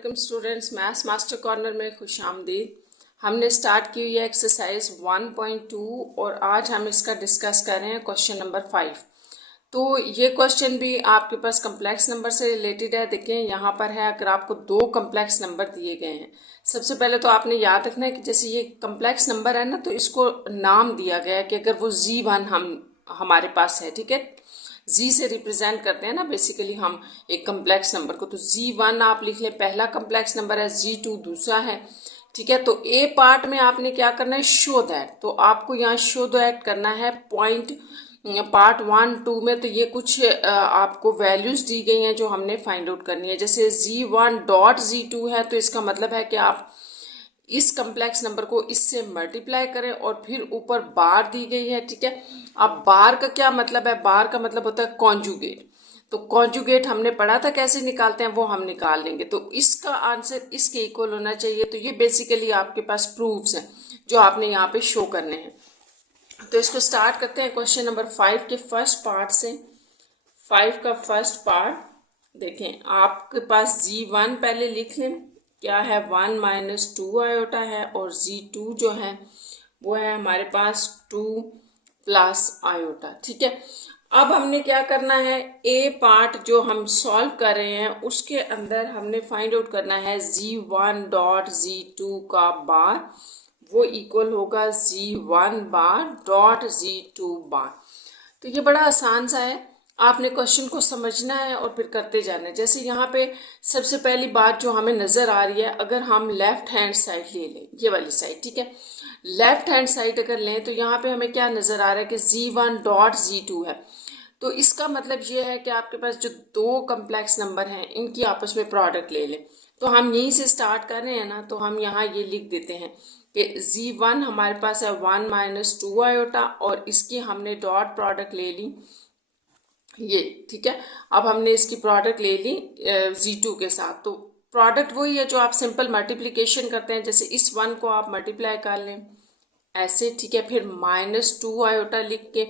Welcome students, maths master corner में खुश आमदीद। हमने स्टार्ट की हुई है एक्सरसाइज 1.2 और आज हम इसका डिस्कस कर रहे हैं क्वेश्चन नंबर 5। तो ये क्वेश्चन भी आपके पास कम्प्लेक्स नंबर से रिलेटेड है। देखें यहाँ पर है, अगर आपको दो कम्प्लेक्स नंबर दिए गए हैं, सबसे पहले तो आपने याद रखना है कि जैसे ये कम्प्लेक्स नंबर है ना, तो इसको नाम दिया गया है कि अगर वो Z1 हमारे पास है, ठीक है, जी से रिप्रेजेंट करते हैं ना बेसिकली हम एक कम्प्लेक्स नंबर को। तो Z1 आप लिख लें, पहला कम्प्लेक्स नंबर है, Z2 दूसरा है, ठीक है। तो ए पार्ट में आपने क्या करना है, शो दैट। तो आपको यहाँ शो दैट करना है पॉइंट पार्ट 1-2 में। तो ये कुछ आपको वैल्यूज दी गई हैं जो हमने फाइंड आउट करनी है। जैसे Z1.Z2 है, तो इसका मतलब है कि आप इस कम्प्लेक्स नंबर को इससे मल्टीप्लाई करें और फिर ऊपर बार दी गई है, ठीक है। अब बार का क्या मतलब है, बार का मतलब होता है कॉन्जुगेट। तो कॉन्जुगेट हमने पढ़ा था कैसे निकालते हैं, वो हम निकाल लेंगे। तो इसका आंसर इसके इक्वल होना चाहिए। तो ये बेसिकली आपके पास प्रूफ्स हैं जो आपने यहाँ पे शो करने हैं। तो इसको स्टार्ट करते हैं क्वेश्चन नंबर 5 के फर्स्ट पार्ट से। 5 का फर्स्ट पार्ट देखें, आपके पास Z1 पहले लिख लें, क्या है 1 - 2 आयोटा है, और Z2 जो है वो है हमारे पास 2 + आयोटा, ठीक है। अब हमने क्या करना है, ए पार्ट जो हम सॉल्व कर रहे हैं उसके अंदर हमने फाइंड आउट करना है Z1.Z2 का बार वो इक्वल होगा Z1 बार Z2 बार। तो ये बड़ा आसान सा है, आपने क्वेश्चन को समझना है और फिर करते जाना है। जैसे यहाँ पे सबसे पहली बात जो हमें नज़र आ रही है, अगर हम लेफ्ट हैंड साइड ले लें, ये वाली साइड, ठीक है, लेफ्ट हैंड साइड अगर लें तो यहाँ पे हमें क्या नज़र आ रहा है कि Z1.Z2 है। तो इसका मतलब ये है कि आपके पास जो दो कम्प्लेक्स नंबर हैं इनकी आपस में प्रोडक्ट ले लें। तो हम यहीं से स्टार्ट कर रहे हैं ना, तो हम यहाँ ये लिख देते हैं कि Z1 हमारे पास है 1 - 2 आयोटा, और इसकी हमने डॉट प्रोडक्ट ले ली ये, ठीक है। अब हमने इसकी प्रोडक्ट ले ली Z2 के साथ। तो प्रोडक्ट वही है जो आप सिंपल मल्टीप्लिकेशन करते हैं, जैसे इस 1 को आप मल्टीप्लाई कर लें ऐसे, ठीक है। फिर -2 आयोटा लिख के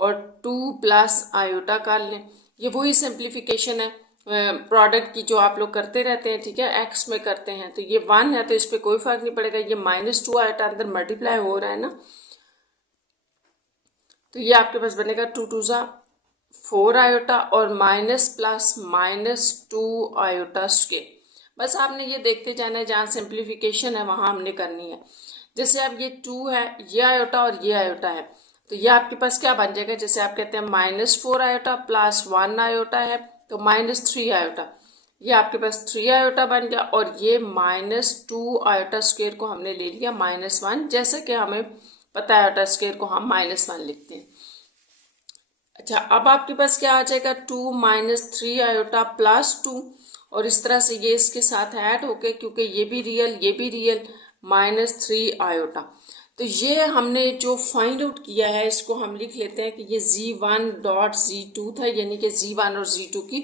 और 2 + आयोटा कर लें। ये वही सिंप्लीफिकेशन है प्रोडक्ट की जो आप लोग करते रहते हैं, ठीक है, एक्स में करते हैं। तो ये 1 है तो इस पर कोई फर्क नहीं पड़ेगा, ये -2 आयोटा अंदर मल्टीप्लाई हो रहा है ना, तो ये आपके पास बनेगा 2 × 2 = 4 आयोटा और -+-2 आयोटा स्क्वायर। बस आपने ये देखते जाना है, जहाँ सिंप्लीफिकेशन है वहाँ हमने करनी है। जैसे अब ये 2 है, ये आयोटा और ये आयोटा है, तो ये आपके पास क्या बन जाएगा, जैसे आप कहते हैं -4 आयोटा + 1 आयोटा है, तो -3 आयोटा, ये आपके पास 3 आयोटा बन गया। और ये -2 आयोटा स्क्वायर को हमने ले लिया -1, जैसे कि हमें पता है आयोटा स्क्वायर को हम -1 लिखते हैं। अच्छा, अब आपके पास क्या आ जाएगा, 2 - 3 आयोटा +2, और इस तरह से ये इसके साथ ऐड होके, क्योंकि ये भी रियल -3 आयोटा। तो ये हमने जो फाइंड आउट किया है इसको हम लिख लेते हैं कि ये Z1.Z2 था, यानी कि Z1 और Z2 की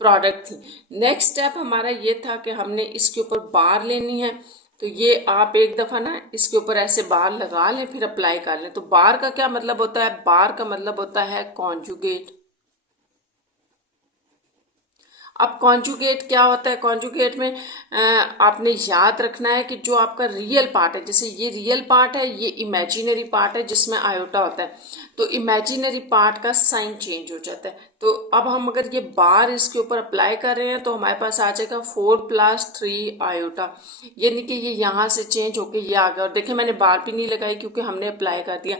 प्रोडक्ट थी। नेक्स्ट स्टेप हमारा ये था कि हमने इसके ऊपर बार लेनी है। तो ये आप एक दफ़ा ना इसके ऊपर ऐसे बार लगा लें, फिर अप्लाई कर लें। तो बार का क्या मतलब होता है, बार का मतलब होता है कॉन्जुगेट। अब कॉन्जुगेट क्या होता है, कॉन्जुगेट में आपने याद रखना है कि जो आपका रियल पार्ट है, जैसे ये रियल पार्ट है, ये इमेजिनरी पार्ट है जिसमें आयोटा होता है, तो इमेजिनरी पार्ट का साइन चेंज हो जाता है। तो अब हम अगर ये बार इसके ऊपर अप्लाई कर रहे हैं तो हमारे पास आ जाएगा 4 + 3 आयोटा, यानी कि ये यहाँ से चेंज होके ये आ गया। और देखिए मैंने बार भी नहीं लगाई क्योंकि हमने अप्लाई कर दिया।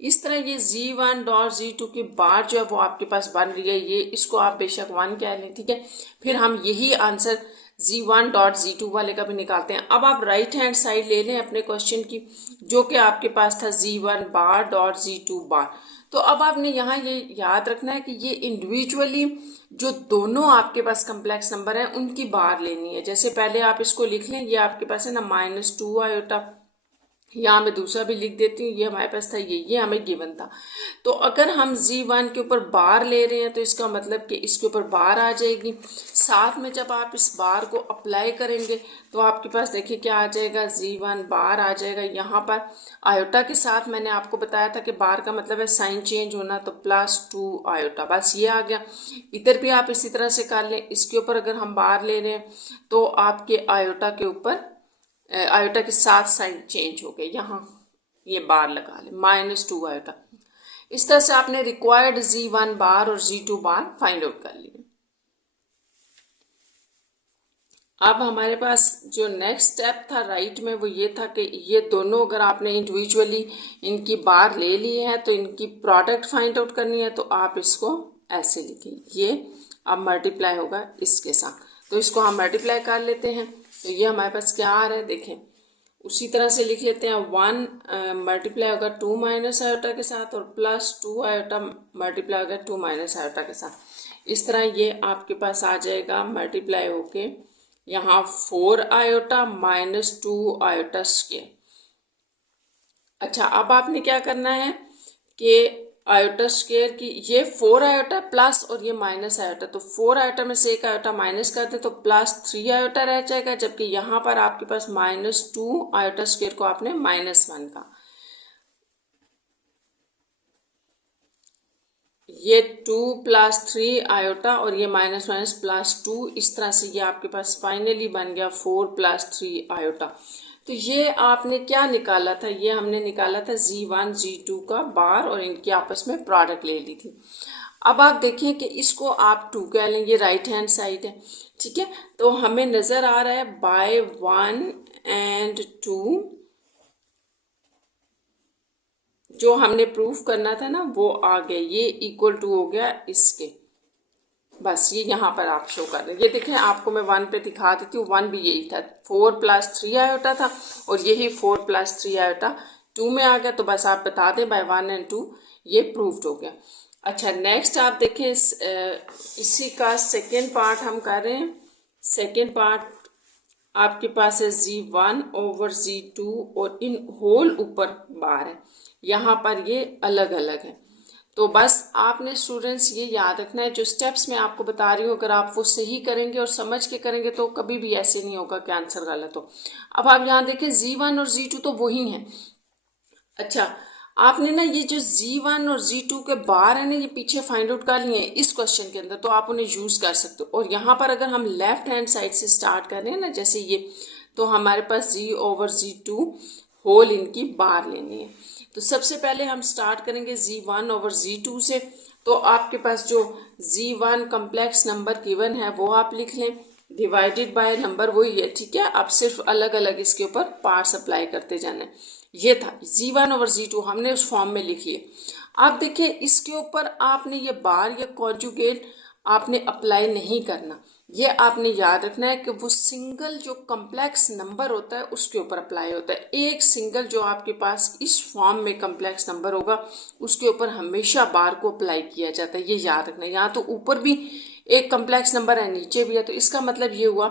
इस तरह ये Z1.Z2 की बार जो है वो आपके पास बन रही है, ये इसको आप बेशक 1 कह लें, ठीक है। फिर हम यही आंसर Z1.Z2 वाले का भी निकालते हैं। अब आप राइट हैंड साइड ले लें अपने क्वेश्चन की, जो कि आपके पास था Z1 बार.Z2 बार। तो अब आपने यहाँ ये याद रखना है कि ये इंडिविजुअली जो दोनों आपके पास कम्प्लेक्स नंबर हैं उनकी बार लेनी है। जैसे पहले आप इसको लिख लें, ये आपके पास है ना -2 आयोटा, यहाँ मैं दूसरा भी लिख देती हूँ, ये हमारे पास था, ये हमें गिवन था। तो अगर हम z1 के ऊपर बार ले रहे हैं तो इसका मतलब कि इसके ऊपर बार आ जाएगी। साथ में जब आप इस बार को अप्लाई करेंगे तो आपके पास देखिए क्या आ जाएगा, z1 बार आ जाएगा। यहाँ पर आयोटा के साथ मैंने आपको बताया था कि बार का मतलब है साइन चेंज होना, तो +2 आयोटा, बस ये आ गया। इधर भी आप इसी तरह से कर लें, इसके ऊपर अगर हम बार ले रहे हैं तो आपके आयोटा के ऊपर आयोटा के साथ साइन चेंज हो गए, यहाँ ये बार लगा ले, -2 आयोटा। इस तरह से आपने रिक्वायर्ड z1 बार और z2 बार फाइंड आउट कर लिए। अब हमारे पास जो नेक्स्ट स्टेप था राइट में वो ये था कि ये दोनों अगर आपने इंडिविजुअली इनकी बार ले ली है तो इनकी प्रोडक्ट फाइंड आउट करनी है, तो आप इसको ऐसे लिखें, ये अब मल्टीप्लाई होगा इसके साथ, तो इसको हम मल्टीप्लाई कर लेते हैं। तो ये हमारे पास क्या आ रहा है देखें, उसी तरह से लिख लेते हैं, 1 मल्टीप्लाई होगा 2 माइनस आयोटा के साथ, और +2 आयोटा मल्टीप्लाई होगा 2 माइनस आयोटा के साथ। इस तरह ये आपके पास आ जाएगा मल्टीप्लाई होके यहाँ 4 आयोटा -2 आयोटा स्क्वायर। अच्छा, अब आपने क्या करना है कि आयोटा स्क्वायर की ये 4 आयोटा प्लस और ये माइनस आयोटा, तो 4 आयोटा में से एक आयोटा माइनस कर दे तो +3 आयोटा रह जाएगा, जबकि यहाँ पर आपके पास -2 आयोटा स्क्वायर को आपने -1 का, ये 2 + 3 आयोटा और ये माइनस +2, इस तरह से ये आपके पास फाइनली बन गया 4 + 3 आयोटा। तो ये आपने क्या निकाला था, ये हमने निकाला था z1 z2 का बार और इनकी आपस में प्रोडक्ट ले ली थी। अब आप देखिए कि इसको आप 2 कह लें, ये राइट हैंड साइड है, ठीक है। तो हमें नज़र आ रहा है बाय 1 and 2 जो हमने प्रूफ करना था ना वो आ गया, ये =2 हो गया इसके, बस ये यहाँ पर आप शो कर रहे हैं। ये देखें, आपको मैं 1 पे दिखा देती हूँ, 1 भी यही था, 4 + 3 आयोटा था और यही 4 + 3 आयोटा 2 में आ गया, तो बस आप बता दें बाय 1 and 2 ये प्रूव्ड हो गया। अच्छा, नेक्स्ट आप देखें इसी का सेकेंड पार्ट हम कर रहे हैं। सेकेंड पार्ट आपके पास है z1/z2 और इन होल ऊपर बार है, यहाँ पर ये अलग अलग है। तो बस आपने स्टूडेंट्स ये याद रखना है, जो स्टेप्स मैं आपको बता रही हूँ अगर आप वो सही करेंगे और समझ के करेंगे तो कभी भी ऐसे नहीं होगा कि आंसर गलत हो। अब आप यहाँ देखें z1 और z2 तो वही हैं। अच्छा, आपने ना ये जो z1 और z2 के बार है ना, ये पीछे फाइंड आउट कर लिए हैं इस क्वेश्चन के अंदर, तो आप उन्हें यूज़ कर सकते हो। और यहाँ पर अगर हम लेफ्ट हैंड साइड से स्टार्ट कर रहे हैं ना, जैसे ये, तो हमारे पास z/z2 होल इनकी बार लेनी है। तो सबसे पहले हम स्टार्ट करेंगे z1/z2 से। तो आपके पास जो z1 कम्प्लेक्स नंबर गिवन है वो आप लिख लें, डिवाइडेड बाय नंबर वही है, ठीक है। आप सिर्फ अलग अलग इसके ऊपर पार्ट्स अप्लाई करते जाना है। ये था z1/z2 हमने उस फॉर्म में लिख लिए। आप देखिए इसके ऊपर आपने ये बार या कॉन्जुगेट आपने अप्लाई नहीं करना, ये आपने याद रखना है कि वो सिंगल जो कम्प्लेक्स नंबर होता है उसके ऊपर अप्लाई होता है। एक सिंगल जो आपके पास इस फॉर्म में कम्प्लेक्स नंबर होगा उसके ऊपर हमेशा बार को अप्लाई किया जाता है, ये याद रखना है। यहाँ तो ऊपर भी एक कम्प्लेक्स नंबर है, नीचे भी है, तो इसका मतलब ये हुआ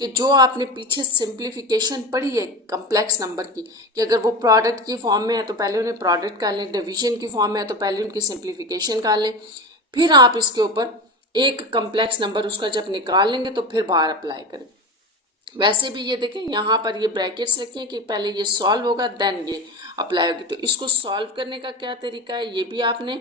कि जो आपने पीछे सिंप्लीफिकेशन पढ़ी है कम्प्लेक्स नंबर की, कि अगर वो प्रोडक्ट की फॉर्म में है तो पहले उन्हें प्रोडक्ट कर लें, डिवीजन की फॉर्म में है तो पहले उनकी सिंप्लीफिकेशन कर लें, फिर आप इसके ऊपर एक कम्प्लेक्स नंबर उसका जब निकाल लेंगे तो फिर बार अप्लाई करें। वैसे भी ये देखें यहाँ पर ये ब्रैकेट्स रखें कि पहले ये सॉल्व होगा देन ये अप्लाई होगी। तो इसको सॉल्व करने का क्या तरीका है ये भी आपने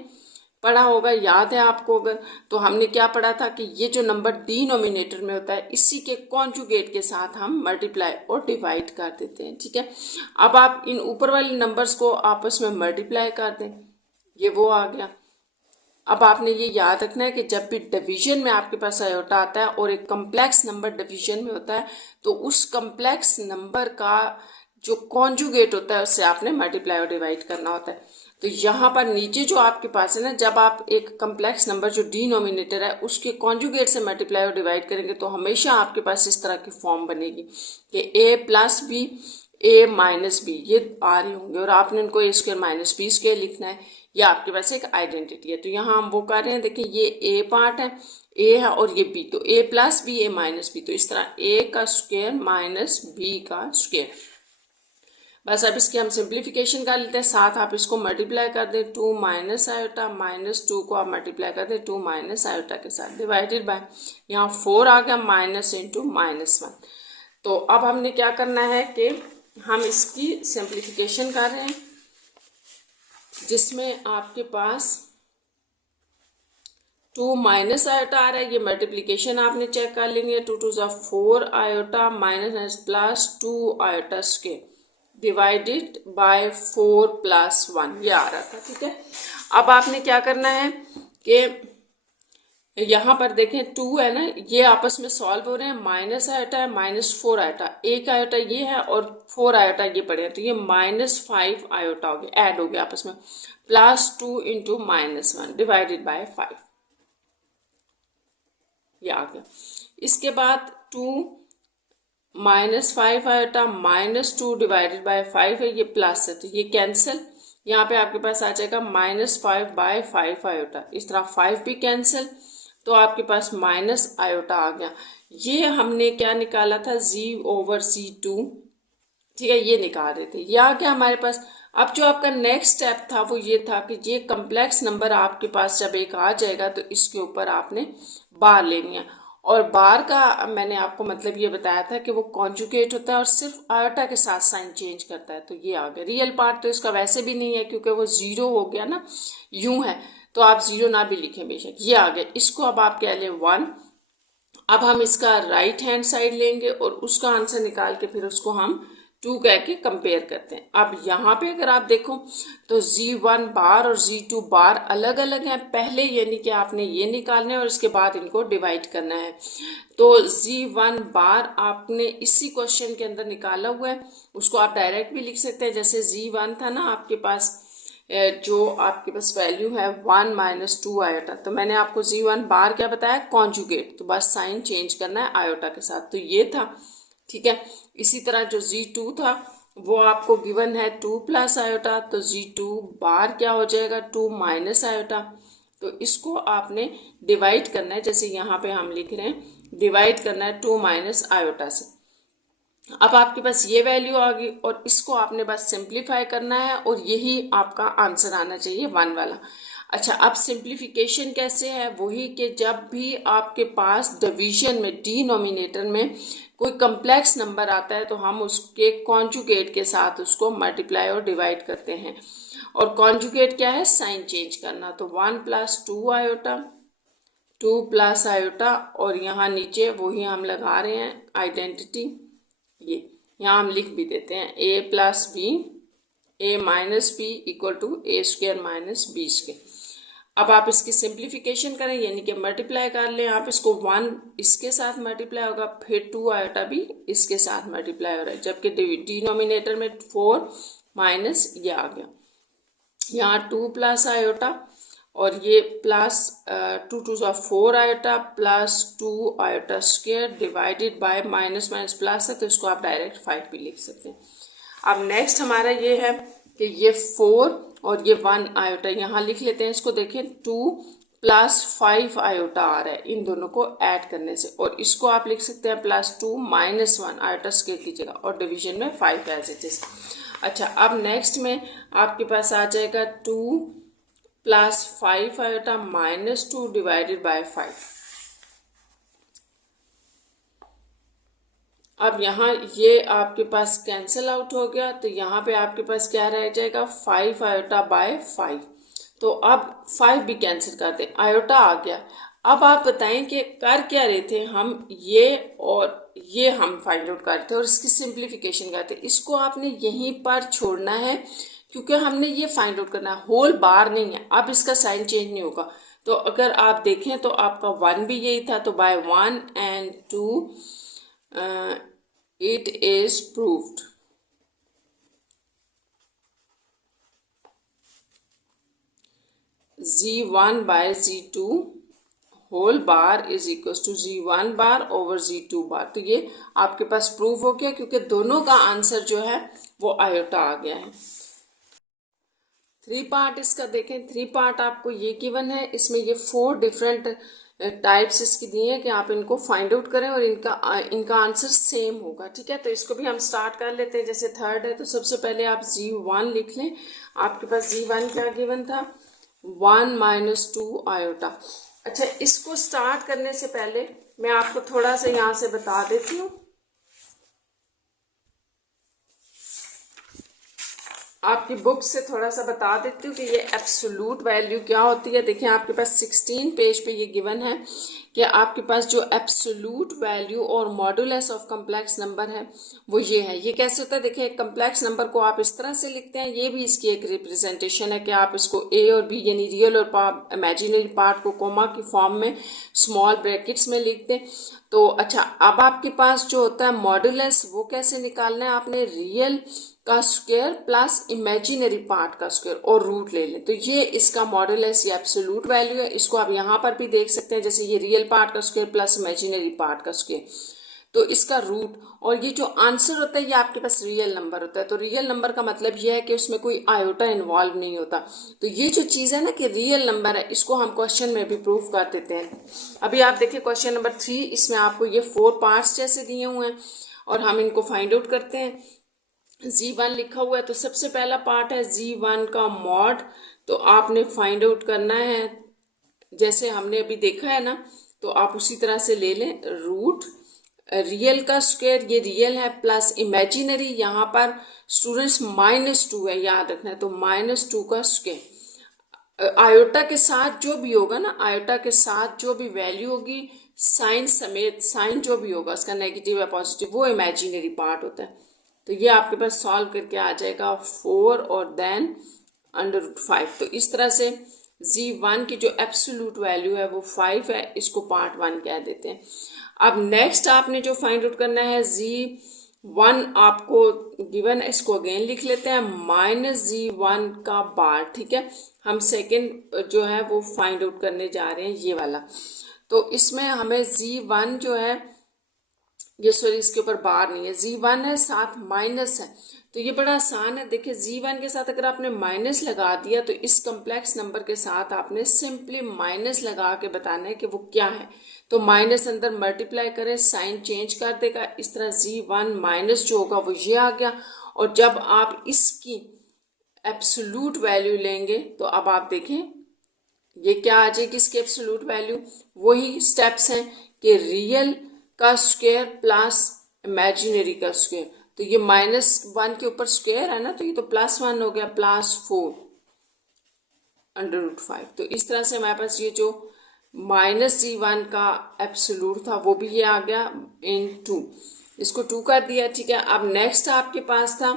पढ़ा होगा, याद है आपको अगर, तो हमने क्या पढ़ा था कि ये जो नंबर डिनोमिनेटर में होता है इसी के कॉन्जुगेट के साथ हम मल्टीप्लाई और डिवाइड कर देते हैं, ठीक है। अब आप इन ऊपर वाले नंबर्स को आपस में मल्टीप्लाई कर दें, ये वो आ गया। अब आपने ये याद रखना है कि जब भी डिवीजन में आपके पास आयोटा आता है और एक कम्प्लेक्स नंबर डिवीजन में होता है तो उस कम्प्लेक्स नंबर का जो कॉन्जुगेट होता है उससे आपने मल्टीप्लाई और डिवाइड करना होता है। तो यहाँ पर नीचे जो आपके पास है ना, जब आप एक कम्प्लेक्स नंबर जो डिनोमिनेटर है उसके कॉन्जुगेट से मल्टीप्लाई और डिवाइड करेंगे तो हमेशा आपके पास इस तरह की फॉर्म बनेगी कि a+b a-b ये आ रहे होंगे और आपने उनको a²-b² लिखना है, ये आपके पास एक आइडेंटिटी है। तो यहाँ हम वो कर रहे हैं, देखिए ये a पार्ट है, a है और ये b, तो a+b a-b, तो इस तरह a का स्क्वायर -b का स्क्वायर। बस अब इसकी हम सिंप्लीफिकेशन कर लेते हैं, साथ आप इसको मल्टीप्लाई कर दें 2 माइनस आयोटा, -2 को आप मल्टीप्लाई कर दें 2 माइनस आयोटा के साथ, डिवाइडेड बाय यहाँ 4 आ गया, माइनस इंटू -1। तो अब हमने क्या करना है कि हम इसकी सिंप्लीफिकेशन कर रहे हैं, जिसमें आपके पास 2 माइनस आयोटा आ रहा है, ये मल्टीप्लीकेशन आपने चेक कर लेनी है, 2 2 ज़ा 4 iota minus plus 2 iota square divided by 4 plus 1, ये आ रहा था। ठीक है, अब आपने क्या करना है कि यहाँ पर देखें 2 है ना, ये आपस में सॉल्व हो रहे हैं, माइनस आयोटा है, -4 आयोटा, एक आयोटा ये है और 4 आयोटा ये पड़े हैं, तो ये -5 आयोटा हो गया, ऐड हो गया आपस में, +2 इंटू -1 डिवाइडेड बाय 5, ये आ गया। इसके बाद 2 -5 आयोटा -2 डिवाइडेड बाय 5 है, ये प्लस है तो ये कैंसिल, यहाँ पे आपके पास आ जाएगा -5/5 आयोटा, इस तरह 5 भी कैंसिल, तो आपके पास माइनस आयोटा आ गया। ये हमने क्या निकाला था, z/c2, ठीक है, ये निकाल रहे थे, या क्या हमारे पास। अब जो आपका नेक्स्ट स्टेप था वो ये था कि ये कम्प्लेक्स नंबर आपके पास जब एक आ जाएगा तो इसके ऊपर आपने बार लेनी है, और बार का मैंने आपको मतलब ये बताया था कि वो कॉन्जुगेट होता है और सिर्फ आयोटा के साथ साइन चेंज करता है, तो ये आ गया। रियल पार्ट तो इसका वैसे भी नहीं है क्योंकि वो 0 हो गया ना, यूं है, तो आप 0 ना भी लिखें बेशक, ये आ गया। इसको अब आप कह लें 1। अब हम इसका राइट हैंड साइड लेंगे और उसका आंसर निकाल के फिर उसको हम 2 कह के कंपेयर करते हैं। अब यहाँ पे अगर आप देखो तो z1 बार और z2 बार अलग अलग हैं, पहले यानी कि आपने ये निकालना है और इसके बाद इनको डिवाइड करना है। तो z1 बार आपने इसी क्वेश्चन के अंदर निकाला हुआ है, उसको आप डायरेक्ट भी लिख सकते हैं, जैसे z1 था ना आपके पास, जो आपके पास वैल्यू है 1 - 2 आयोटा, तो मैंने आपको z1 बार क्या बताया, कॉन्जुगेट, तो बस साइन चेंज करना है आयोटा के साथ, तो ये था। ठीक है, इसी तरह जो z2 था वो आपको गिवन है 2 प्लस आयोटा, तो z2 बार क्या हो जाएगा, 2 माइनस आयोटा, तो इसको आपने डिवाइड करना है, जैसे यहाँ पे हम लिख रहे हैं डिवाइड करना है 2 माइनस आयोटा से। अब आपके पास ये वैल्यू आ गई और इसको आपने बस सिंप्लीफाई करना है और यही आपका आंसर आना चाहिए 1 वाला। अच्छा, अब सिंप्लीफिकेशन कैसे है, वही कि जब भी आपके पास डिवीजन में डिनोमिनेटर में कोई कम्प्लेक्स नंबर आता है तो हम उसके कॉन्जुगेट के साथ उसको मल्टीप्लाई और डिवाइड करते हैं, और कॉन्जुगेट क्या है, साइन चेंज करना, तो 1 + 2 आयोटा, 2 प्लस आयोटा, और यहाँ नीचे वही हम लगा रहे हैं आइडेंटिटी, ये यहाँ हम लिख भी देते हैं a + b, a - b = a² - b²। अब आप इसकी सिंप्लीफिकेशन करें यानी कि मल्टीप्लाई कर लें आप इसको, 1 इसके साथ मल्टीप्लाई होगा, फिर 2 आयोटा भी इसके साथ मल्टीप्लाई हो रहा है, जबकि डिनोमिनेटर में 4 माइनस ये आ गया, यहाँ 2 प्लस आयोटा और ये प्लस 2 2 ज़ा 4 iota plus 2 iota square divided by minus minus plus है, तो इसको आप डायरेक्ट 5 भी लिख सकते हैं। अब नेक्स्ट हमारा ये है कि ये 4 और ये 1 आयोटा यहाँ लिख लेते हैं, इसको देखें 2 + 5 आयोटा आ रहा है इन दोनों को ऐड करने से, और इसको आप लिख सकते हैं +2 - 1 आयोटा स्क्वायर की जगह, और डिवीजन में 5 एज इट इज। अच्छा, अब नेक्स्ट में आपके पास आ जाएगा 2 + 5 आयोटा -2 डिवाइडेड बाय 5। अब यहाँ ये आपके पास कैंसिल आउट हो गया, तो यहाँ पे आपके पास क्या रह जाएगा, 5 आयोटा बाय 5, तो अब 5 भी कैंसिल कर दें, आयोटा आ गया। अब आप बताएं कि कर क्या रहे थे हम, ये और ये हम फाइंड आउट करते और इसकी सिंप्लीफिकेशन करते, इसको आपने यहीं पर छोड़ना है क्योंकि हमने ये फाइंड आउट करना है, होल बार नहीं है। अब इसका साइन चेंज नहीं होगा, तो अगर आप देखें तो आपका 1 भी यही था, तो by 1 and 2 it is proved। z1 by z2 whole bar is equal to z1 bar over z2 bar, तो ये आपके पास प्रूव हो गया क्योंकि दोनों का आंसर जो है वो आयोटा आ गया है। 3 पार्ट इसका देखें, 3 पार्ट आपको ये गिवन है, इसमें ये 4 डिफरेंट टाइप्स इसकी दी हैं कि आप इनको फाइंड आउट करें और इनका आंसर सेम होगा। ठीक है, तो इसको भी हम स्टार्ट कर लेते हैं। जैसे थर्ड है तो सबसे पहले आप g1 लिख लें। आपके पास g1 क्या गिवन था, 1 - 2 आयोटा। अच्छा, इसको स्टार्ट करने से पहले मैं आपको थोड़ा सा यहाँ से बता देती हूँ। आपकी बुक से थोड़ा सा बता देती हूँ कि ये एब्सोल्यूट वैल्यू क्या होती है। देखिए आपके पास 16 पेज पे ये गिवन है कि आपके पास जो एब्सोल्यूट वैल्यू और मॉडुलस ऑफ कम्प्लेक्स नंबर है वो ये है। ये कैसे होता है, देखिए एक कम्प्लेक्स नंबर को आप इस तरह से लिखते हैं, ये भी इसकी एक रिप्रेजेंटेशन है कि आप इसको ए और बी यानी रियल और इमेजिनरी पार्ट को कोमा की फॉर्म में स्मॉल ब्रैकेट्स में लिख दें। तो अच्छा, अब आपके पास जो होता है मॉडुलस, वो कैसे निकालना है, आपने रियल का स्क्वायर प्लस इमेजिनरी पार्ट का स्क्वायर और रूट ले लें। तो ये इसका मॉडुलस या एब्सोल्यूट वैल्यू है। इसको आप यहाँ पर भी देख सकते हैं, जैसे ये रियल पार्ट का स्क्वायर प्लस इमेजिनरी पार्ट का स्क्वायर, तो इसका रूट। और ये जो आंसर होता है ये आपके पास रियल नंबर होता है। तो रियल नंबर का मतलब ये है कि उसमें कोई आयोटा इन्वॉल्व नहीं होता। तो ये जो चीज़ है ना कि रियल नंबर है, इसको हम क्वेश्चन में भी प्रूव कर देते हैं। अभी आप देखिए क्वेश्चन नंबर 3, इसमें आपको ये 4 पार्ट्स जैसे दिए हुए हैं और हम इनको फाइंड आउट करते हैं। g1 लिखा हुआ है तो सबसे पहला पार्ट है g1 का मॉड। तो आपने फाइंड आउट करना है जैसे हमने अभी देखा है ना, तो आप उसी तरह से ले लें। रूट रियल का स्क्वायर, ये रियल है, प्लस इमेजिनरी, यहाँ पर स्टूडेंट्स -2 है, याद रखना है। तो -2 का स्क्वायर, आयोटा के साथ जो भी होगा ना, आयोटा के साथ जो भी वैल्यू होगी साइन समेत, साइन जो भी होगा उसका नेगेटिव या पॉजिटिव, वो इमेजिनरी पार्ट होता है। तो ये आपके पास सॉल्व करके आ जाएगा 4 और देन √5। तो इस तरह से g1 की जो एब्सोल्यूट वैल्यू है वो 5 है, इसको पार्ट 1 कह देते हैं। अब नेक्स्ट आपने जो फाइंड आउट करना है, g1 आपको गिवन है, इसको अगेन लिख लेते हैं, -g1 का बार। ठीक है, हम सेकेंड जो है वो फाइंड आउट करने जा रहे हैं, ये वाला। तो इसमें हमें g1 जो है, ये सॉरी इसके ऊपर बार नहीं है, g1 है साथ माइनस है। तो ये बड़ा आसान है। देखिए g1 के साथ अगर आपने माइनस लगा दिया तो इस कम्प्लेक्स नंबर के साथ आपने सिंपली माइनस लगा के बताना है कि वो क्या है। तो माइनस अंदर मल्टीप्लाई करें, साइन चेंज कर देगा, इस तरह g1 माइनस जो होगा वो ये आ गया। और जब आप इसकी एब्सोल्यूट वैल्यू लेंगे तो अब आप देखें ये क्या आ जाएगी, इसकी एब्सोल्यूट वैल्यू। वही स्टेप्स हैं कि रियल का स्क्वायर प्लस इमेजिनरी का स्क्वायर। तो ये -1 के ऊपर स्क्वायर है ना, तो ये तो +1 हो गया, +4 √5। तो इस तरह से हमारे पास ये जो -g1 का एब्सोल्यूट था वो भी ये आ गया इन 2, इसको 2 कर दिया। ठीक है, अब नेक्स्ट आपके पास था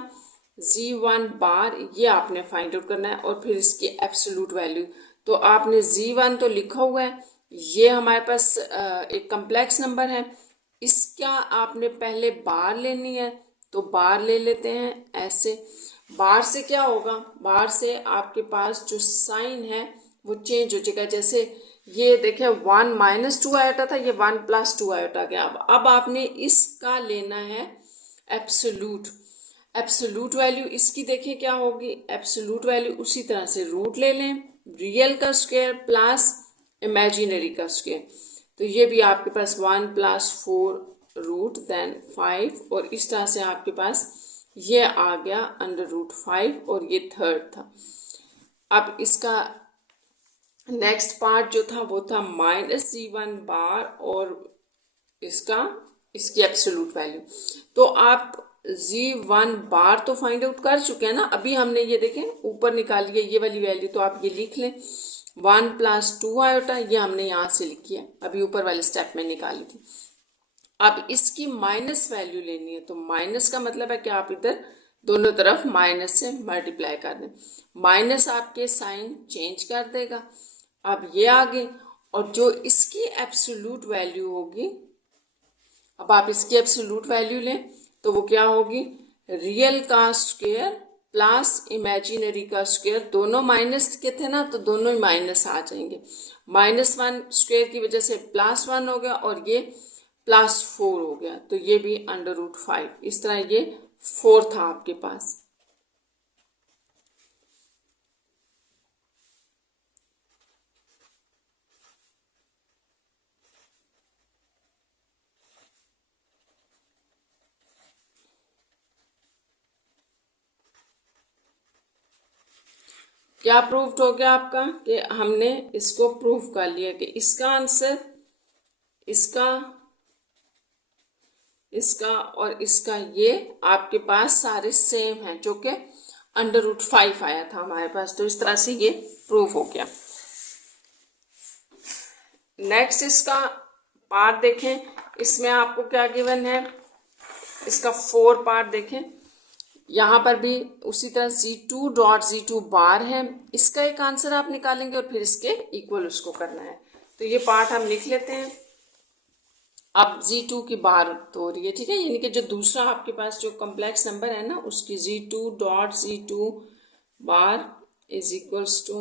g1 बार, ये आपने फाइंड आउट करना है और फिर इसकी एब्सोल्यूट वैल्यू। तो आपने g1 तो लिखा हुआ है, ये हमारे पास एक कम्प्लेक्स नंबर है, इसका आपने पहले बार लेनी है। तो बार ले लेते हैं ऐसे। बार से क्या होगा, बार से आपके पास जो साइन है वो चेंज हो जाएगा। जैसे ये देखें 1 -2 आयोटा था, ये 1 + 2 आयोटा गया। अब आपने इसका लेना है एब्सोल्यूट। एब्सोल्यूट वैल्यू इसकी देखिए क्या होगी, एब्सोल्यूट वैल्यू उसी तरह से रूट ले लें, रियल का स्क्वायर प्लस इमेजिनरी का स्क्वायर। तो ये भी आपके पास 1 + 4 रूट देन 5, और इस तरह से आपके पास ये आ गया √5 और ये थर्ड था। अब इसका नेक्स्ट पार्ट जो था वो था -g1 बार और इसकी एब्सोल्यूट वैल्यू। तो आप g1 बार तो फाइंड आउट कर चुके हैं ना, अभी हमने ये देखें ऊपर निकाली है ये वाली वैल्यू। तो आप ये लिख लें 1 + 2 आयोटा, ये हमने यहाँ से लिखी है, अभी ऊपर वाले स्टेप में निकाली थी। अब इसकी माइनस वैल्यू लेनी है। तो माइनस का मतलब है कि आप इधर दोनों तरफ माइनस से मल्टीप्लाई कर दें, माइनस आपके साइन चेंज कर देगा। अब ये आ गई, और जो इसकी एब्सोल्यूट वैल्यू होगी, अब आप इसकी एब्सोल्यूट वैल्यू लें तो वो क्या होगी, रियल का स्क्वायर प्लस इमेजिनरी का स्क्वायर। दोनों माइनस के थे ना, तो दोनों ही माइनस आ जाएंगे। -1 स्क्वायर की वजह से +1 हो गया और ये +4 हो गया, तो ये भी √5। इस तरह ये 4 था आपके पास। क्या प्रूव्ड हो गया आपका कि हमने इसको प्रूव कर लिया कि इसका आंसर इसका इसका और इसका ये आपके पास सारे सेम हैं, जो कि √5 आया था हमारे पास। तो इस तरह से ये प्रूव हो गया। नेक्स्ट इसका पार्ट देखें, इसमें आपको क्या गिवन है, इसका 4 पार्ट देखें। यहाँ पर भी उसी तरह Z2 बार है, इसका एक आंसर आप निकालेंगे और फिर इसके इक्वल उसको करना है। तो ये पार्ट हम लिख लेते हैं। अब Z2 की बार तो हो रही है, ठीक है, यानी कि जो दूसरा आपके पास जो कॉम्प्लेक्स नंबर है ना, उसकी Z2 bar is equals to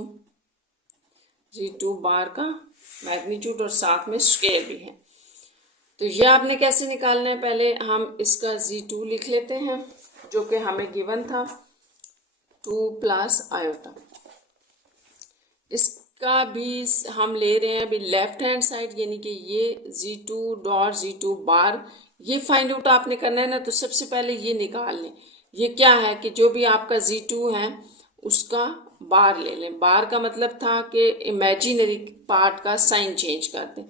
Z2 bar का मैग्नीट्यूड और साथ में स्क्वायर भी है। तो ये आपने कैसे निकालना है, पहले हम इसका Z2 लिख लेते हैं जो कि हमें गिवन था 2 प्लस आयोटा। इसका भी हम ले रहे हैं अभी लेफ्ट हैंड साइड, यानी कि ये Z2 बार, ये फाइंड आउट आपने करना है ना। तो सबसे पहले ये निकाल लें, ये क्या है कि जो भी आपका Z2 है उसका बार ले लें। बार का मतलब था कि इमेजिनरी पार्ट का साइन चेंज कर दें।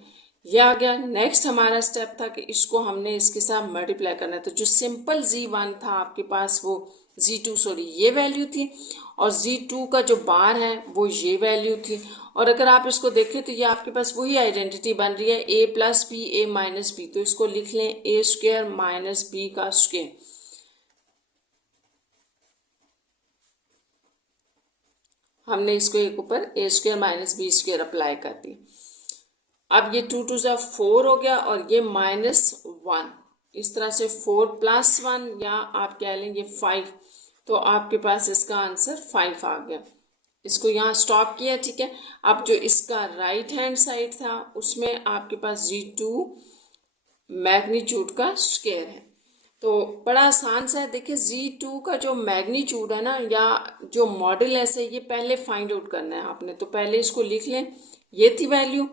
यह आ गया। नेक्स्ट हमारा स्टेप था कि इसको हमने इसके साथ मल्टीप्लाई करना है। तो जो सिंपल Z1 था आपके पास वो ये वैल्यू थी, और Z2 का जो बार है वो ये वैल्यू थी। और अगर आप इसको देखें तो ये आपके पास वही आइडेंटिटी बन रही है, a + b a - b। तो इसको लिख लें a² - b का स्क्वायर। हमने इसको एक ऊपर a² - b² अप्लाई कर दी। अब ये 2 × 4 हो गया और ये -1, इस तरह से 4 + 1 या आप कह लेंगे 5। तो आपके पास इसका आंसर 5 आ गया। इसको यहाँ स्टॉप किया, ठीक है। अब जो इसका राइट हैंड साइड था उसमें आपके पास Z2 मैग्नीट्यूड का स्क्वायर है। तो बड़ा आसान सा है। देखिए Z2 का जो मैग्नीट्यूड है ना, या जो मॉड्यूलस है, ये पहले फाइंड आउट करना है आपने। तो पहले इसको लिख लें, ये थी वैल्यू।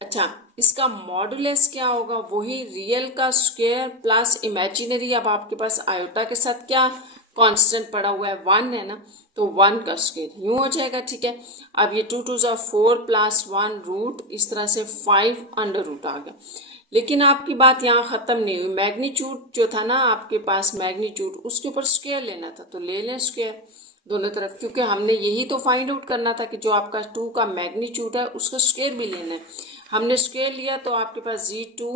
अच्छा, इसका मॉड्यूलस क्या होगा, वही रियल का स्क्वायर प्लस इमेजिनरी। अब आपके पास आयोटा के साथ क्या कांस्टेंट पड़ा हुआ है, 1 है ना, तो 1 का स्क्वायर यूं हो जाएगा, ठीक है। अब ये 2 × 4 + 1 रूट, इस तरह से 5 √ आ गया। लेकिन आपकी बात यहाँ ख़त्म नहीं हुई। मैग्नीट्यूड जो था ना आपके पास, मैग्नीट्यूड उसके ऊपर स्क्वायर लेना था, तो ले लें स्क्वायर दोनों तरफ, क्योंकि हमने यही तो फाइंड आउट करना था कि जो आपका 2 का मैग्नीट्यूड है उसका स्क्वायर भी लेना है। हमने स्क्वायर लिया तो आपके पास Z2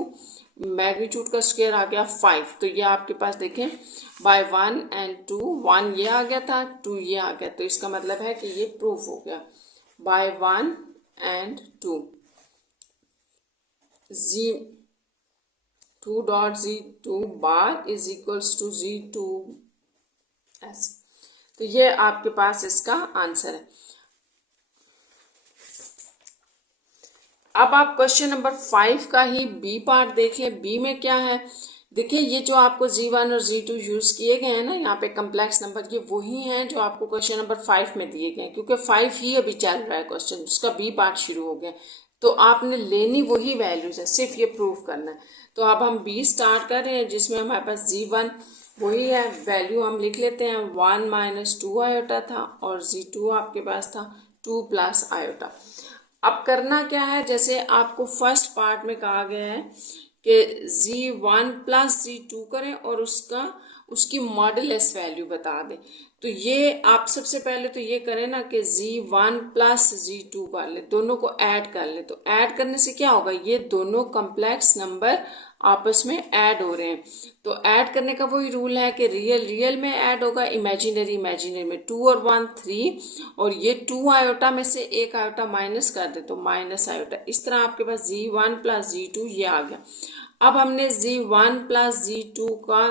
मैग्नीट्यूड का स्क्वायर आ गया 5। तो ये आपके पास देखें बाय 1 और 2, 1 ये आ गया था, 2 ये आ गया। तो इसका मतलब है कि ये प्रूफ हो गया बाय 1 और 2 Z2 bar is equals to Z2 ऐसे। तो ये आपके पास इसका आंसर है। अब आप क्वेश्चन नंबर 5 का ही बी पार्ट देखें। बी में क्या है, देखिए ये जो आपको Z1 और Z2 यूज़ किए गए हैं ना यहाँ पे कम्प्लेक्स नंबर, ये वही हैं जो आपको क्वेश्चन नंबर 5 में दिए गए हैं, क्योंकि 5 ही अभी चल रहा है क्वेश्चन, उसका बी पार्ट शुरू हो गया। तो आपने लेनी वही वैल्यूज है, सिर्फ ये प्रूफ करना है। तो अब हम बी स्टार्ट कर रहे हैं, जिसमें हमारे पास Z1 वही है, वैल्यू हम लिख लेते हैं 1 - 2 आयोटा था, और Z2 आपके पास था 2 + आयोटा। अब करना क्या है, जैसे आपको फर्स्ट पार्ट में कहा गया है कि Z1 + Z2 करें और उसकी मॉड्यूलस वैल्यू बता दें। तो ये आप सबसे पहले तो ये करें ना कि Z1 + Z2 कर ले, दोनों को ऐड कर ले। तो ऐड करने से क्या होगा, ये दोनों कम्प्लेक्स नंबर आपस में ऐड हो रहे हैं। तो ऐड करने का वही रूल है कि रियल में ऐड होगा, इमेजिनरी में। 2 और 1 3, और ये 2 आयोटा में से एक आयोटा माइनस कर दे तो माइनस आयोटा। इस तरह आपके पास Z1 + Z2 ये आ गया। अब हमने Z1 + Z2 का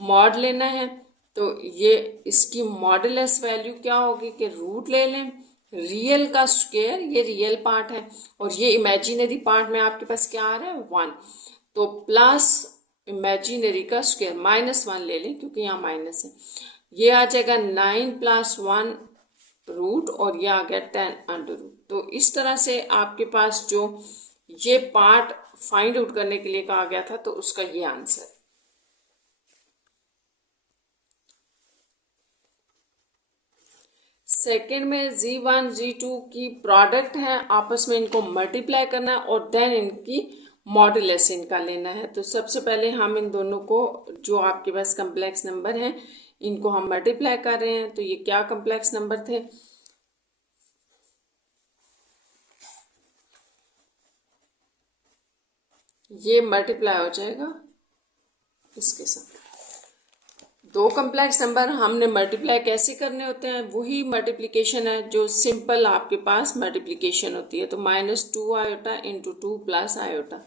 मॉड लेना है। तो ये इसकी मॉडुलस वैल्यू क्या होगी कि रूट ले लें, रियल का स्क्वायर, ये रियल पार्ट है, और ये इमेजिनरी पार्ट में आपके पास क्या आ रहा है 1, तो प्लस इमेजिनरी का स्क्वायर -1 ले लें क्योंकि यहाँ माइनस है। ये आ जाएगा 9 + 1 रूट, और ये आ गया 10 √ तो इस तरह से आपके पास जो ये पार्ट फाइंड आउट करने के लिए कहा गया था, तो उसका ये आंसर। सेकेंड में Z1 Z2 की प्रोडक्ट है, आपस में इनको मल्टीप्लाई करना है और देन इनकी मॉडुलस इनका लेना है। तो सबसे पहले हम इन दोनों को, जो आपके पास कम्प्लेक्स नंबर हैं, इनको हम मल्टीप्लाई कर रहे हैं। तो ये क्या कम्प्लेक्स नंबर थे? ये मल्टीप्लाई हो जाएगा इसके साथ। दो कम्प्लेक्स नंबर हमने मल्टीप्लाई कैसे करने होते हैं, वही मल्टीप्लिकेशन है जो सिंपल आपके पास मल्टीप्लिकेशन होती है। तो -2 आयोटा इंटू 2 प्लस आयोटा,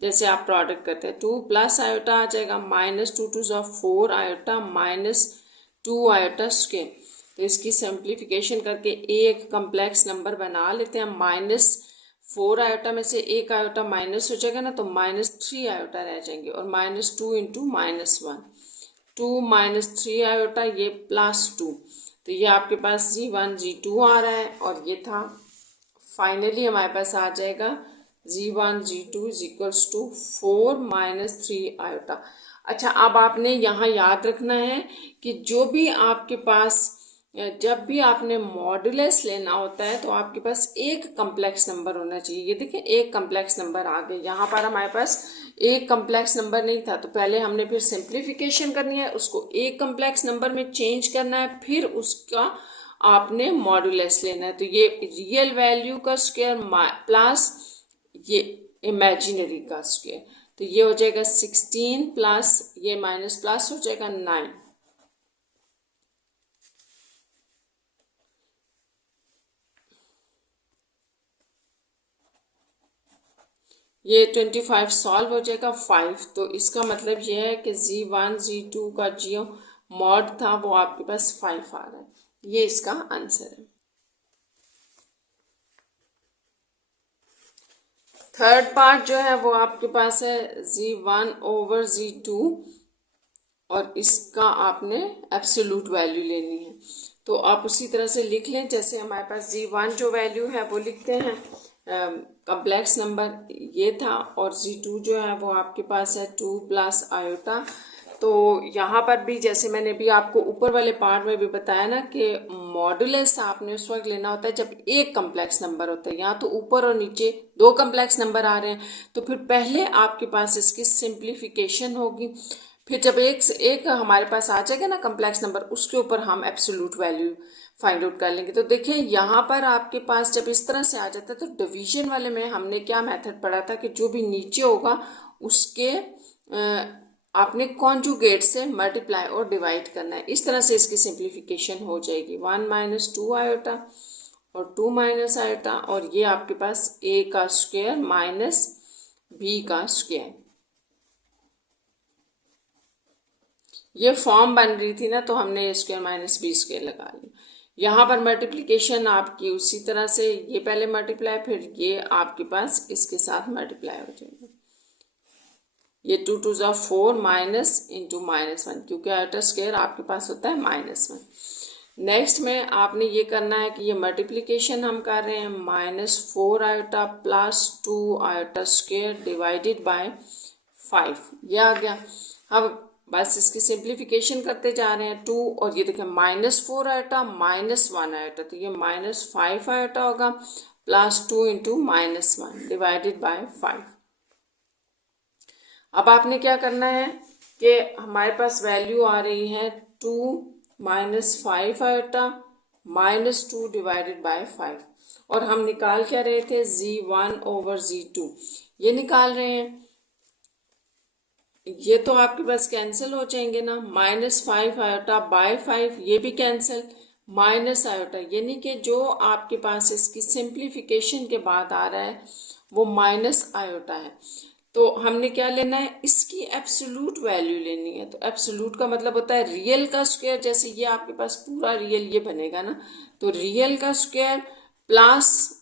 जैसे आप प्रोडक्ट करते हैं 2 प्लस आयोटा आ जाएगा -2 2 4 आयोटा -2 आयोटा स्क्वायर। तो इसकी सिंप्लीफिकेशन करके एक कम्प्लेक्स नंबर बना लेते हैं। -4 आयोटा में से एक आयोटा माइनस हो जाएगा ना, तो -3 आयोटा रह जाएंगे और -2 इंटू -1, 2 -3 आयोटा, ये +2। तो ये आपके पास Z1 Z2 आ रहा है और ये था। फाइनली हमारे पास आ जाएगा Z1 Z2 equals to 4 -3 iota. अच्छा, अब आपने यहाँ याद रखना है कि जो भी आपके पास, जब भी आपने मॉडुलस लेना होता है तो आपके पास एक कम्प्लेक्स नंबर होना चाहिए। ये देखिए एक कम्प्लेक्स नंबर आ गया। यहाँ पर हमारे पास एक कम्प्लेक्स नंबर नहीं था, तो पहले हमने फिर सिंप्लीफिकेशन करनी है, उसको एक कम्प्लेक्स नंबर में चेंज करना है, फिर उसका आपने मॉडुलस लेना है। तो ये रियल वैल्यू का स्क्वायर प्लस ये इमेजिनरी का स्क्वायर, तो ये हो जाएगा 16 प्लस ये माइनस प्लस हो जाएगा 9। ये 25 सॉल्व हो जाएगा 5। तो इसका मतलब ये है कि Z1 Z2 का जो मॉड था वो आपके पास 5 आ रहा है। ये इसका आंसर है। थर्ड पार्ट जो है वो आपके पास है Z1 ओवर Z2 और इसका आपने एब्सोल्यूट वैल्यू लेनी है। तो आप उसी तरह से लिख लें जैसे हमारे पास Z1 जो वैल्यू है वो लिखते हैं, कम्प्लेक्स नंबर ये था, और Z2 जो है वो आपके पास है 2 प्लस आयोटा। तो यहाँ पर भी जैसे मैंने भी आपको ऊपर वाले पार्ट में भी बताया ना कि मॉडुलस आपने उस वक्त लेना होता है जब एक कम्प्लेक्स नंबर होता है। यहाँ तो ऊपर और नीचे दो कम्प्लेक्स नंबर आ रहे हैं, तो फिर पहले आपके पास इसकी सिंप्लीफिकेशन होगी, फिर जब एक हमारे पास आ जाएगा ना कम्प्लेक्स नंबर, उसके ऊपर हम एब्सोल्यूट वैल्यू फाइंड आउट कर लेंगे। तो देखिए यहाँ पर आपके पास जब इस तरह से आ जाता है तो डिवीजन वाले में हमने क्या मेथड पढ़ा था कि जो भी नीचे होगा उसके आपने कॉन्जुगेट से मल्टीप्लाई और डिवाइड करना है। इस तरह से इसकी सिंप्लीफिकेशन हो जाएगी। 1 - 2 आयोटा और 2 माइनस आयोटा, और ये आपके पास a का स्क्वायर माइनस b का स्क्वायर। ये फॉर्म बन रही थी ना, तो हमने a square minus b square लगा लिया। यहाँ पर मल्टीप्लिकेशन आपकी उसी तरह से, ये पहले मल्टीप्लाई फिर ये आपके पास इसके साथ मल्टीप्लाई हो जाएगा। ये 2 2 4 माइनस इंटू -1, क्योंकि आयोटा स्क्वायर आपके पास होता है -1। नेक्स्ट में आपने ये करना है कि ये मल्टीप्लिकेशन हम कर रहे हैं -4 iota plus 2 iota square divided by 5, ये आ गया। अब बस इसकी सिंप्लीफिकेशन करते जा रहे हैं 2, और ये देखें -4 आयोटा -1 आयोटा, तो ये -5 आयोटा होगा प्लस 2 इंटू -1 डिवाइडेड बाय 5। अब आपने क्या करना है कि हमारे पास वैल्यू आ रही है 2 -5 आयोटा -2 डिवाइडेड बाय 5, और हम निकाल क्या रहे थे Z1 ओवर Z2, ये निकाल रहे हैं। ये तो आपके पास कैंसिल हो जाएंगे ना, -5 आयोटा बाय 5 ये भी कैंसिल, माइनस आयोटा, यानी कि जो आपके पास इसकी सिंप्लीफिकेशन के बाद आ रहा है वो माइनस आयोटा है। तो हमने क्या लेना है, इसकी एब्सोल्यूट वैल्यू लेनी है। तो एब्सोल्यूट का मतलब होता है रियल का स्क्वायर, जैसे ये आपके पास पूरा रियल ये बनेगा ना, तो रियल का स्क्वायर प्लस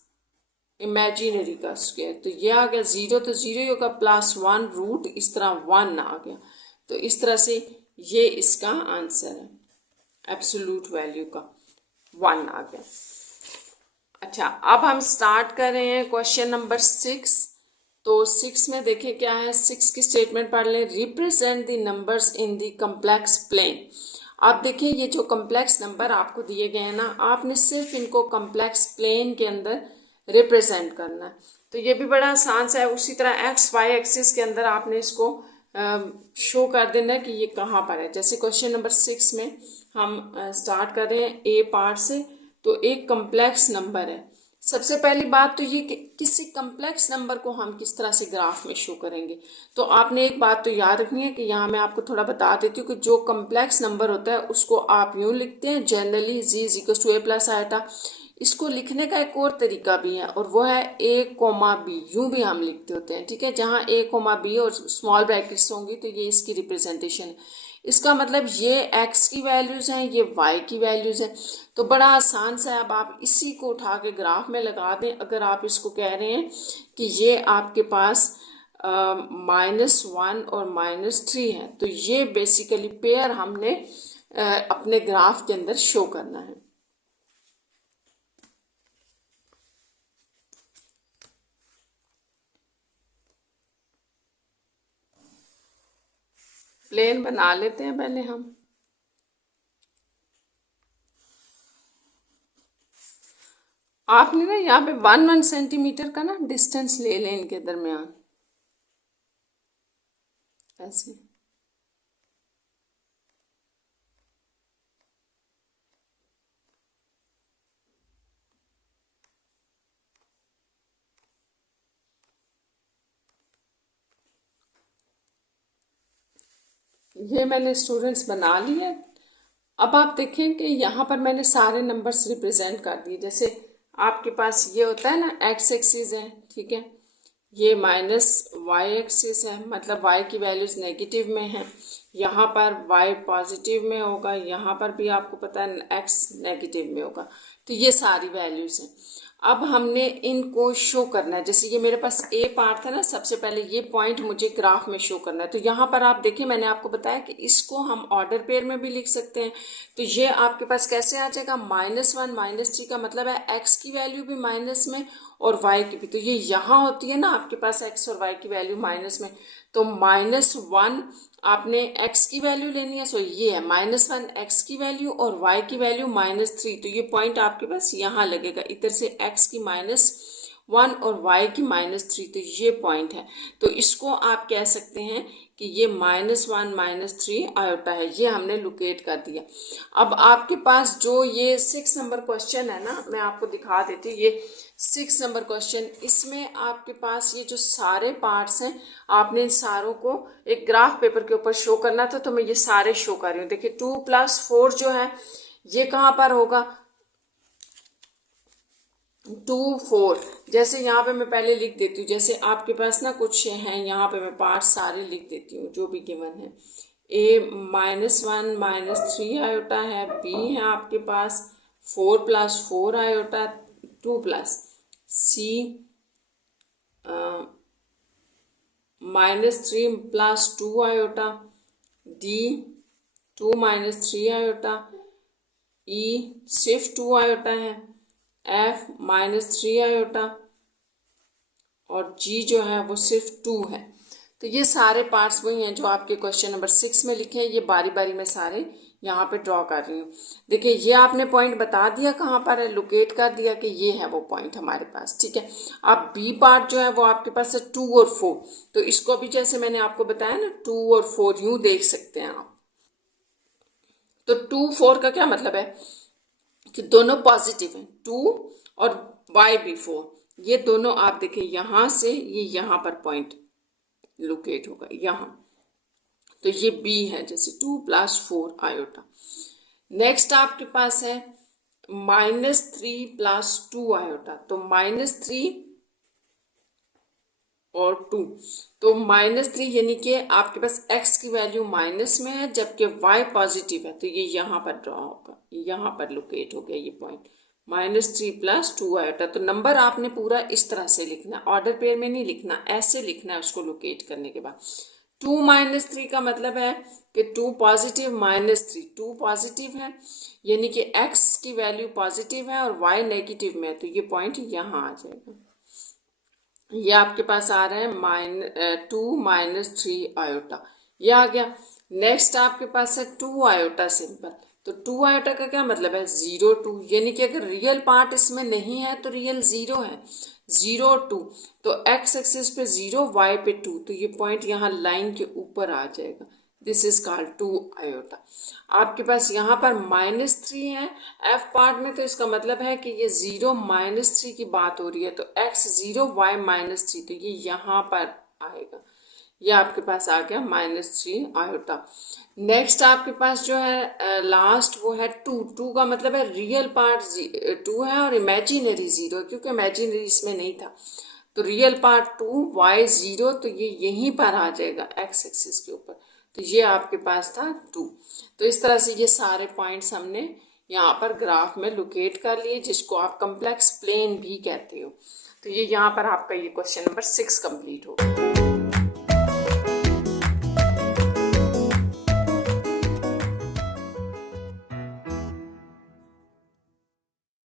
इमेजिनरी का स्क्वायर। तो ये आ गया 0, तो 0 ही होगा, +1 रूट इस तरह 1 आ गया। तो इस तरह से ये इसका आंसर है, एब्सोल्यूट वैल्यू का 1 आ गया। अच्छा, अब हम स्टार्ट कर रहे हैं क्वेश्चन नंबर 6। तो 6 में देखें क्या है, 6 की स्टेटमेंट पढ़ लें। Represent the numbers in the complex plane. आप देखिए ये जो कम्प्लेक्स नंबर आपको दिए गए हैं ना, आपने सिर्फ इनको कम्प्लेक्स प्लेन के अंदर रिप्रेजेंट करना है। तो ये भी बड़ा आसान सा है। उसी तरह एक्स वाई एक्सिस के अंदर आपने इसको शो कर देना है कि ये कहाँ पर है। जैसे क्वेश्चन नंबर 6 में हम स्टार्ट कर रहे हैं ए पार्ट से। तो एक कम्प्लेक्स नंबर है। सबसे पहली बात तो ये कि किसी कम्प्लेक्स नंबर को हम किस तरह से ग्राफ में शो करेंगे। तो आपने एक बात तो याद रखनी है कि यहाँ मैं आपको थोड़ा बता देती हूँ कि जो कम्प्लेक्स नंबर होता है उसको आप यूँ लिखते हैं generally z is equal to a plus iota. इसको लिखने का एक और तरीका भी है और वो है ए कोमा बी, यूं भी हम लिखते होते हैं। ठीक है, जहाँ ए कोमा बी और स्मॉल ब्रैकेट्स होंगी तो ये इसकी रिप्रेजेंटेशन है। इसका मतलब ये एक्स की वैल्यूज़ हैं, ये वाई की वैल्यूज़ हैं। तो बड़ा आसान सा है। अब आप इसी को उठा के ग्राफ में लगा दें। अगर आप इसको कह रहे हैं कि ये आपके पास -1 और -3 है, तो ये बेसिकली पेयर हमने अपने ग्राफ के अंदर शो करना है। प्लेन बना लेते हैं पहले हम। आपने ना यहाँ पे 1 सेंटीमीटर का ना डिस्टेंस ले लें इनके दरमियान, ऐसे। ये मैंने स्टूडेंट्स बना लिए। अब आप देखें कि यहाँ पर मैंने सारे नंबर्स रिप्रेजेंट कर दिए। जैसे आपके पास ये होता है ना एक्स एक्सिस है, ठीक है, ये -y एक्सिस है, मतलब y की वैल्यूज नेगेटिव में है। यहाँ पर y पॉजिटिव में होगा, यहाँ पर भी आपको पता है x नेगेटिव में होगा। तो ये सारी वैल्यूज हैं। अब हमने इनको शो करना है। जैसे ये मेरे पास ए पार्ट था ना, सबसे पहले ये पॉइंट मुझे ग्राफ में शो करना है। तो यहाँ पर आप देखिए मैंने आपको बताया कि इसको हम ऑर्डर पेयर में भी लिख सकते हैं। तो ये आपके पास कैसे आ जाएगा, -1 -3 का मतलब है एक्स की वैल्यू भी माइनस में और वाई की भी। तो ये यहाँ होती है ना आपके पास एक्स और वाई की वैल्यू माइनस में। तो -1 आपने x की वैल्यू लेनी है, सो ये है -1 x की वैल्यू और y की वैल्यू -3। तो ये पॉइंट आपके पास यहाँ लगेगा, इधर से x की -1 और y की -3। तो ये पॉइंट है। तो इसको आप कह सकते हैं कि ये -1 -3 आयोटा है। ये हमने लोकेट कर दिया। अब आपके पास जो ये 6 नंबर क्वेश्चन है ना, मैं आपको दिखा देती हूँ। ये 6 नंबर क्वेश्चन, इसमें आपके पास ये जो सारे पार्ट्स हैं, आपने इन सारों को एक ग्राफ पेपर के ऊपर शो करना था। तो मैं ये सारे शो कर रही हूँ। देखिए 2 + 4 जो है ये कहाँ पर होगा, 2 4। जैसे यहाँ पे मैं पहले लिख देती हूँ। जैसे आपके पास ना कुछ हैं, यहाँ पे मैं पार्ट सारे लिख देती हूँ जो भी गिवन है। ए -1 -3 आयोटा है, बी है आपके पास 4 + 4 आयोटा, 2 प्लस सी -3 + 2 आयोटा, डी 2 -3 आयोटा, ई सिर्फ 2 आयोटा है, एफ -3 आयोटा और जी जो है वो सिर्फ 2 है। तो ये सारे पार्ट्स वही हैं जो आपके क्वेश्चन नंबर 6 में लिखे हैं। ये बारी बारी में सारे यहाँ पे ड्रॉ कर रही हूँ। देखिए ये आपने पॉइंट बता दिया कहाँ पर है, लोकेट कर दिया कि ये है वो पॉइंट हमारे पास। ठीक है, अब बी पार्ट जो है वो आपके पास है 2 और 4। तो इसको भी जैसे मैंने आपको बताया ना 2 और 4 यूँ देख सकते हैं आप। तो 2 4 का क्या मतलब है कि दोनों पॉजिटिव हैं, 2 और y भी 4। ये दोनों आप देखिए यहाँ से ये यहाँ पर पॉइंट लोकेट होगा यहाँ। तो ये b है, जैसे 2 + 4 आयोटा। नेक्स्ट आपके पास है -3 + 2 आयोटा। तो -3 और 2, तो -3 यानी कि आपके पास x की वैल्यू माइनस में है जबकि y पॉजिटिव है। तो ये यहाँ पर ड्रॉ होगा, यहाँ पर लोकेट हो गया ये पॉइंट, -3 + 2 आयोटा। तो नंबर आपने पूरा इस तरह से लिखना, ऑर्डर पेयर में नहीं लिखना, ऐसे लिखना है उसको लोकेट करने के बाद। 2 - 3 का मतलब है कि 2 पॉजिटिव -3, 2 पॉजिटिव है यानी कि x की वैल्यू पॉजिटिव है और y नेगेटिव में है। तो ये पॉइंट यहाँ आ जाएगा। ये आपके पास आ रहा है 2 - 3 आयोटा, ये आ गया। नेक्स्ट आपके पास है 2 आयोटा सिंपल। तो 2 आयोटा का क्या मतलब है 0 2, यानी कि अगर रियल पार्ट इसमें नहीं है तो रियल 0 है। 0 2 तो एक्स एक्सिस पे 0 वाई पे 2, तो ये पॉइंट यहाँ लाइन के ऊपर आ जाएगा। This is called 2 iota. आपके पास यहाँ पर -3 है एफ पार्ट में, तो इसका मतलब है कि ये 0 -3 की बात हो रही है, तो x 0 y -3, तो ये यहाँ पर आएगा। ये आपके पास आ गया -3 आयोटा। नेक्स्ट आपके पास जो है लास्ट वो है 2 का मतलब है रियल पार्ट 2 है और इमेजिनरी 0 है, क्योंकि इमेजिनरी इसमें नहीं था। तो रियल पार्ट 2 y 0, तो ये यहीं पर आ जाएगा x एक्सिस के ऊपर। तो ये आपके पास था 2। तो इस तरह से ये सारे पॉइंट्स हमने यहाँ पर ग्राफ में लोकेट कर लिए, जिसको आप कम्प्लेक्स प्लेन भी कहते हो। तो ये यहाँ पर आपका ये क्वेश्चन नंबर 6 कंप्लीट हो गया।